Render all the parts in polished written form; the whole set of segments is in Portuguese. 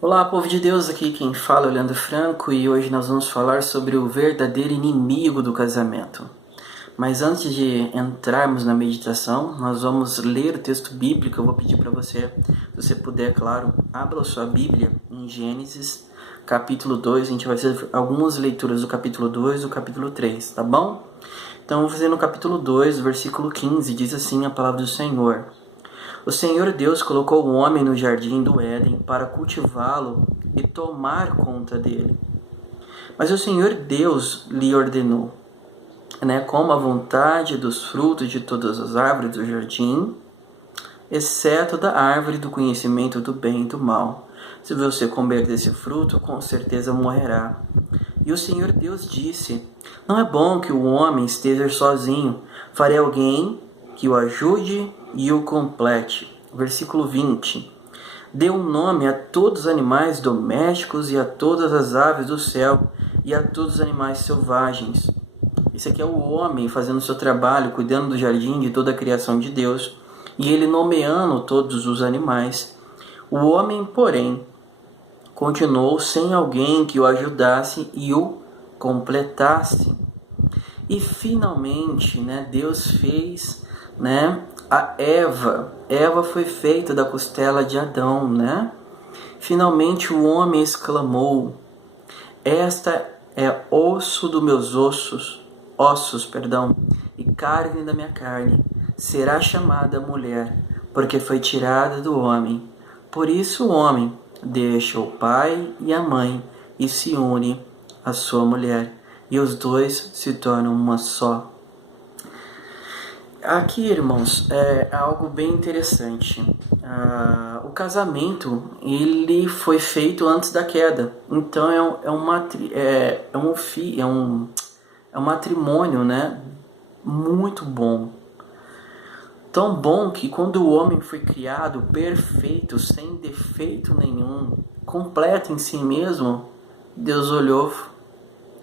Olá, povo de Deus, aqui quem fala é o Leandro Franco e hoje nós vamos falar sobre o verdadeiro inimigo do casamento. Mas antes de entrarmos na meditação, nós vamos ler o texto bíblico. Eu vou pedir para você, se você puder, claro, abra a sua Bíblia em Gênesis, capítulo 2. A gente vai fazer algumas leituras do capítulo 2 e do capítulo 3, tá bom? Então, vou fazer no capítulo 2, versículo 15, diz assim a palavra do Senhor. O Senhor Deus colocou o homem no jardim do Éden para cultivá-lo e tomar conta dele. Mas o Senhor Deus lhe ordenou, coma à vontade dos frutos de todas as árvores do jardim, exceto da árvore do conhecimento do bem e do mal. Se você comer desse fruto, com certeza morrerá. E o Senhor Deus disse: Não é bom que o homem esteja sozinho. Farei alguém que o ajude e o complete. Versículo 20. Dê um nome a todos os animais domésticos e a todas as aves do céu e a todos os animais selvagens. Esse aqui é o homem fazendo o seu trabalho, cuidando do jardim, de toda a criação de Deus, e ele nomeando todos os animais. O homem, porém, continuou sem alguém que o ajudasse e o completasse. E finalmente, Deus fez, a Eva. Eva foi feita da costela de Adão, Finalmente o homem exclamou: Esta é osso dos meus ossos, e carne da minha carne. Será chamada mulher, porque foi tirada do homem. Por isso o homem deixa o pai e a mãe e se une à sua mulher, e os dois se tornam uma só. Aqui, irmãos, é algo bem interessante. O casamento, ele foi feito antes da queda. Então é um matrimônio, muito bom. Tão bom que quando o homem foi criado perfeito, sem defeito nenhum, completo em si mesmo, Deus olhou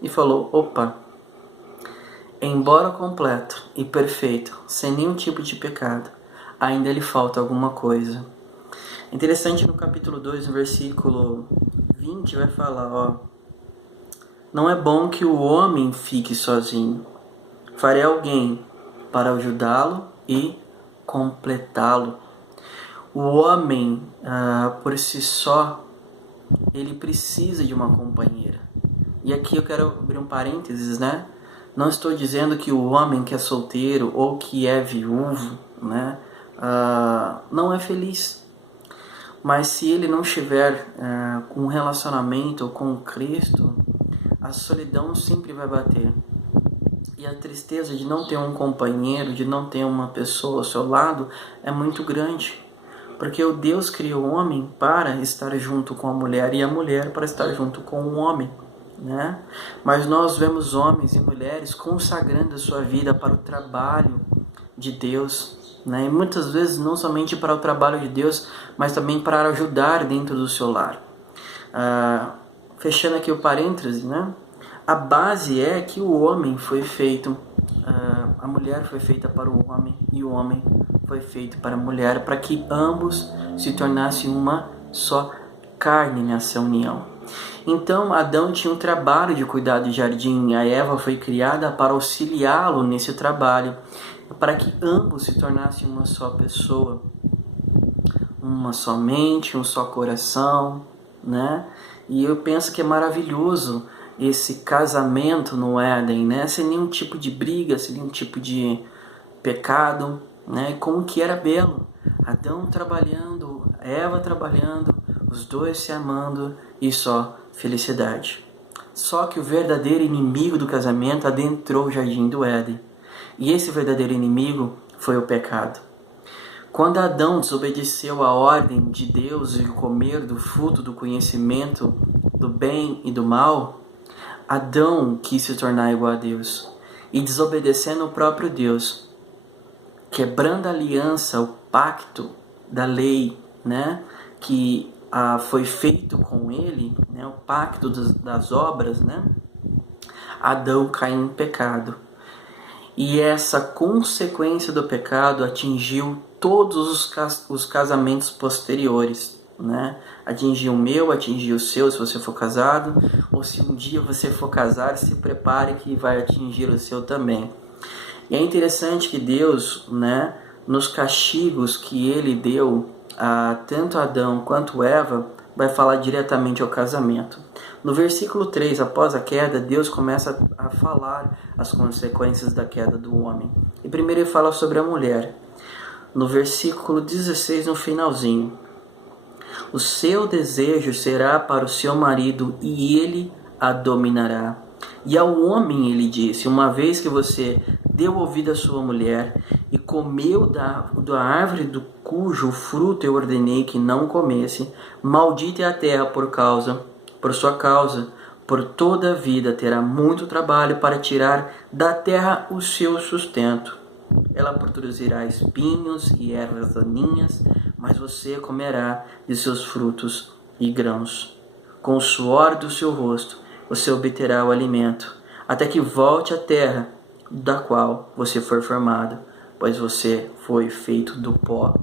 e falou: opa, embora completo e perfeito, sem nenhum tipo de pecado, ainda lhe falta alguma coisa. Interessante, no capítulo 2, no versículo 20, vai falar, não é bom que o homem fique sozinho. Farei alguém para ajudá-lo e completá-lo. O homem, por si só, ele precisa de uma companheira. E aqui eu quero abrir um parênteses, Não estou dizendo que o homem que é solteiro ou que é viúvo, não é feliz. Mas se ele não estiver com um relacionamento com Cristo, a solidão sempre vai bater. E a tristeza de não ter um companheiro, de não ter uma pessoa ao seu lado, é muito grande. Porque o Deus criou o homem para estar junto com a mulher e a mulher para estar junto com o homem. Mas nós vemos homens e mulheres consagrando a sua vida para o trabalho de Deus, e muitas vezes não somente para o trabalho de Deus, mas também para ajudar dentro do seu lar. Fechando aqui o parêntese, a base é que o homem foi feito, a mulher foi feita para o homem e o homem foi feito para a mulher, para que ambos se tornassem uma só carne nessa união. Então Adão tinha um trabalho de cuidar do jardim, a Eva foi criada para auxiliá-lo nesse trabalho, para que ambos se tornassem uma só pessoa, uma só mente, um só coração, E eu penso que é maravilhoso esse casamento no Éden, sem nenhum tipo de briga, sem nenhum tipo de pecado, Como que era belo, Adão trabalhando, Eva trabalhando, os dois se amando e só felicidade. Só que o verdadeiro inimigo do casamento adentrou o jardim do Éden. E esse verdadeiro inimigo foi o pecado. Quando Adão desobedeceu a ordem de Deus de comer do fruto do conhecimento do bem e do mal, Adão quis se tornar igual a Deus. E desobedecendo o próprio Deus, quebrando a aliança, o pacto da lei, que foi feito com ele, o pacto das obras, Adão caiu em pecado. E essa consequência do pecado atingiu todos os casamentos posteriores. né? Atingir o meu, atingir o seu, se você for casado, ou se um dia você for casar, se prepare que vai atingir o seu também. E é interessante que Deus, né, nos castigos que Ele deu a tanto Adão quanto Eva, vai falar diretamente ao casamento. No versículo 3, após a queda, Deus começa a falar as consequências da queda do homem. E primeiro ele fala sobre a mulher. No versículo 16, no finalzinho: o seu desejo será para o seu marido e ele a dominará. E ao homem ele disse: uma vez que você deu ouvido à sua mulher e comeu da árvore do cujo fruto eu ordenei que não comesse, maldita é a terra por sua causa. Por toda a vida terá muito trabalho para tirar da terra o seu sustento. Ela produzirá espinhos e ervas daninhas, mas você comerá de seus frutos e grãos. Com o suor do seu rosto você obterá o alimento, até que volte à terra da qual você foi formado, pois você foi feito do pó,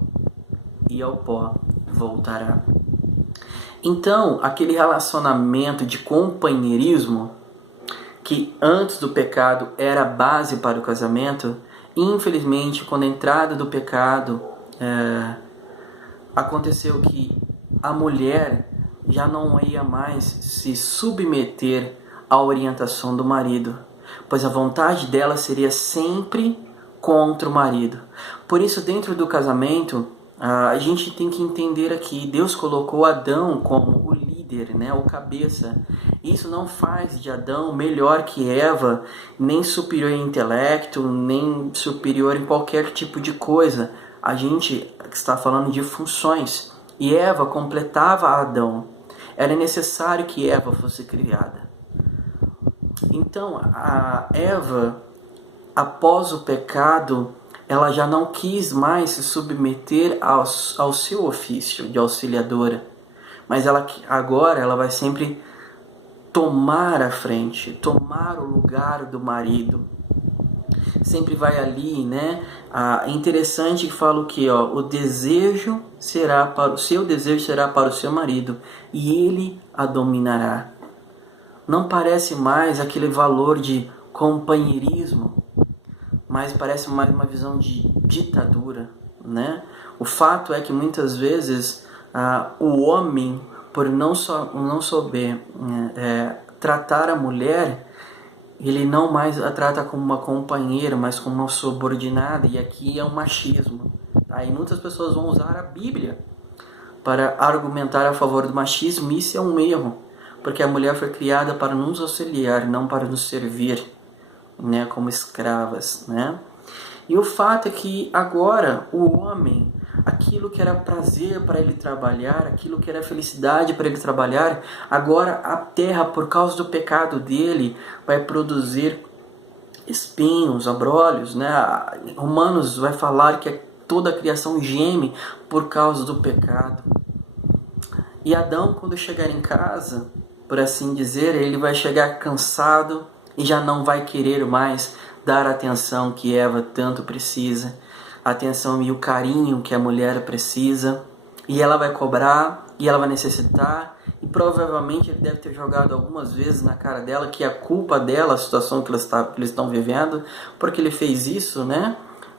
e ao pó voltará. Então, aquele relacionamento de companheirismo, que antes do pecado era a base para o casamento, infelizmente, com a entrada do pecado, aconteceu que a mulher já não ia mais se submeter à orientação do marido, pois a vontade dela seria sempre contra o marido. Por isso, dentro do casamento, a gente tem que entender aqui, Deus colocou Adão como o líder, né, o cabeça. Isso não faz de Adão melhor que Eva, nem superior em intelecto, nem superior em qualquer tipo de coisa. A gente está falando de funções. E Eva completava Adão. Era necessário que Eva fosse criada. Então, a Eva, após o pecado, ela já não quis mais se submeter ao seu ofício de auxiliadora. Mas agora ela vai sempre tomar a frente, tomar o lugar do marido. Sempre vai ali, né? É interessante que fala o que, ó, o seu desejo será para o seu marido e ele a dominará. Não parece mais aquele valor de companheirismo, mas parece mais uma visão de ditadura, né? O fato é que muitas vezes o homem, por não souber tratar a mulher, ele não mais a trata como uma companheira, mas como uma subordinada, e aqui é um machismo. Tá? E muitas pessoas vão usar a Bíblia para argumentar a favor do machismo, e isso é um erro, porque a mulher foi criada para nos auxiliar, não para nos servir, né, como escravas, né? E o fato é que agora o homem, aquilo que era prazer para ele trabalhar, aquilo que era felicidade para ele trabalhar, agora a terra, por causa do pecado dele, vai produzir espinhos, abrolhos, né? Romanos vai falar que toda a criação geme por causa do pecado. E Adão, quando chegar em casa, por assim dizer, ele vai chegar cansado e já não vai querer mais dar a atenção que Eva tanto precisa, a atenção e o carinho que a mulher precisa, e ela vai cobrar, e ela vai necessitar, e provavelmente ele deve ter jogado algumas vezes na cara dela que é a culpa dela, a situação que eles estão vivendo, porque ele fez isso, né?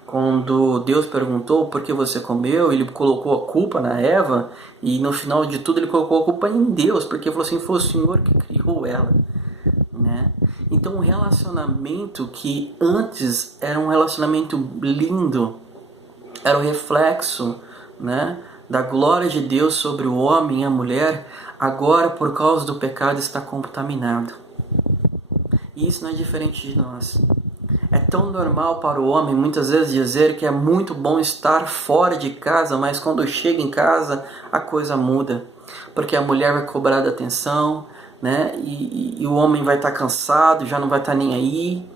Quando Deus perguntou por que você comeu, ele colocou a culpa na Eva, e no final de tudo ele colocou a culpa em Deus, porque falou assim, foi o Senhor que criou ela, né? Então um relacionamento que antes era um relacionamento lindo, era o reflexo, né, da glória de Deus sobre o homem e a mulher, agora por causa do pecado está contaminado. E isso não é diferente de nós. É tão normal para o homem muitas vezes dizer que é muito bom estar fora de casa, mas quando chega em casa a coisa muda, porque a mulher vai cobrar da atenção, né? E o homem vai estar cansado, já não vai estar nem aí,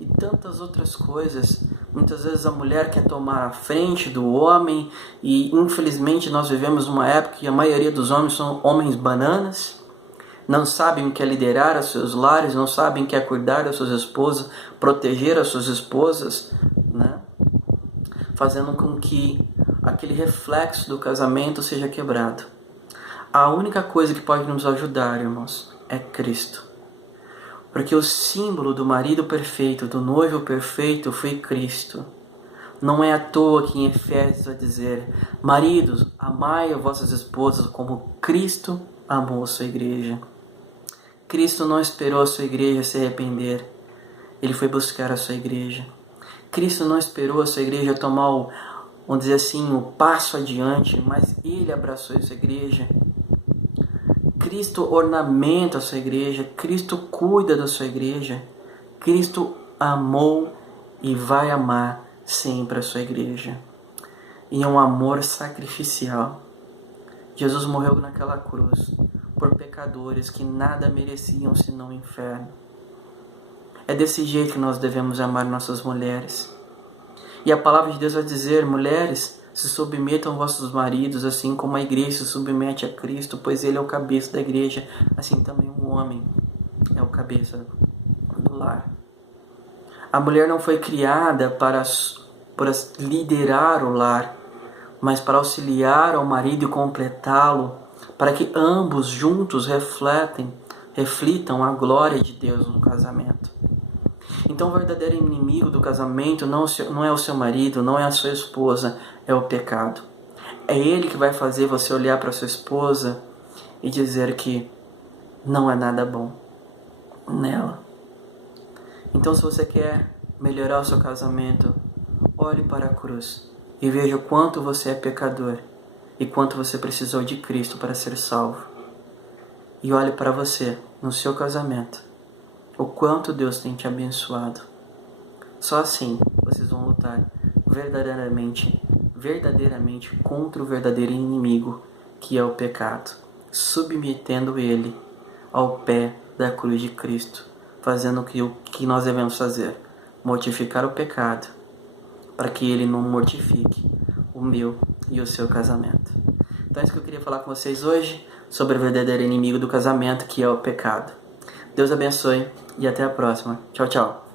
e tantas outras coisas. Muitas vezes a mulher quer tomar a frente do homem, e infelizmente nós vivemos numa época que a maioria dos homens são homens bananas, não sabem o que é liderar os seus lares, não sabem o que é cuidar das suas esposas, proteger as suas esposas, né? Fazendo com que aquele reflexo do casamento seja quebrado. A única coisa que pode nos ajudar, irmãos, é Cristo. Porque o símbolo do marido perfeito, do noivo perfeito, foi Cristo. Não é à toa que em Efésios vai dizer: maridos, amai as vossas esposas como Cristo amou a sua igreja. Cristo não esperou a sua igreja se arrepender. Ele foi buscar a sua igreja. Cristo não esperou a sua igreja tomar vamos dizer assim, o passo adiante, mas Ele abraçou a sua igreja. Cristo ornamenta a sua igreja, Cristo cuida da sua igreja, Cristo amou e vai amar sempre a sua igreja. E é um amor sacrificial. Jesus morreu naquela cruz por pecadores que nada mereciam senão o inferno. É desse jeito que nós devemos amar nossas mulheres. E a palavra de Deus vai dizer: mulheres, se submetam aos vossos maridos, assim como a igreja se submete a Cristo, pois Ele é o cabeça da igreja, assim também o homem é o cabeça do lar. A mulher não foi criada para liderar o lar, mas para auxiliar ao marido e completá-lo, para que ambos juntos reflitam a glória de Deus no casamento. Então o verdadeiro inimigo do casamento não é o seu marido, não é a sua esposa, é o pecado. É ele que vai fazer você olhar para sua esposa e dizer que não é nada bom nela. Então se você quer melhorar o seu casamento, olhe para a cruz e veja o quanto você é pecador e quanto você precisou de Cristo para ser salvo. E olhe para você, no seu casamento, o quanto Deus tem te abençoado. Só assim vocês vão lutar verdadeiramente contra o verdadeiro inimigo, que é o pecado, submetendo ele ao pé da cruz de Cristo, fazendo o que nós devemos fazer: mortificar o pecado, para que ele não mortifique o meu e o seu casamento. Então é isso que eu queria falar com vocês hoje, sobre o verdadeiro inimigo do casamento, que é o pecado. Deus abençoe e até a próxima. Tchau, tchau.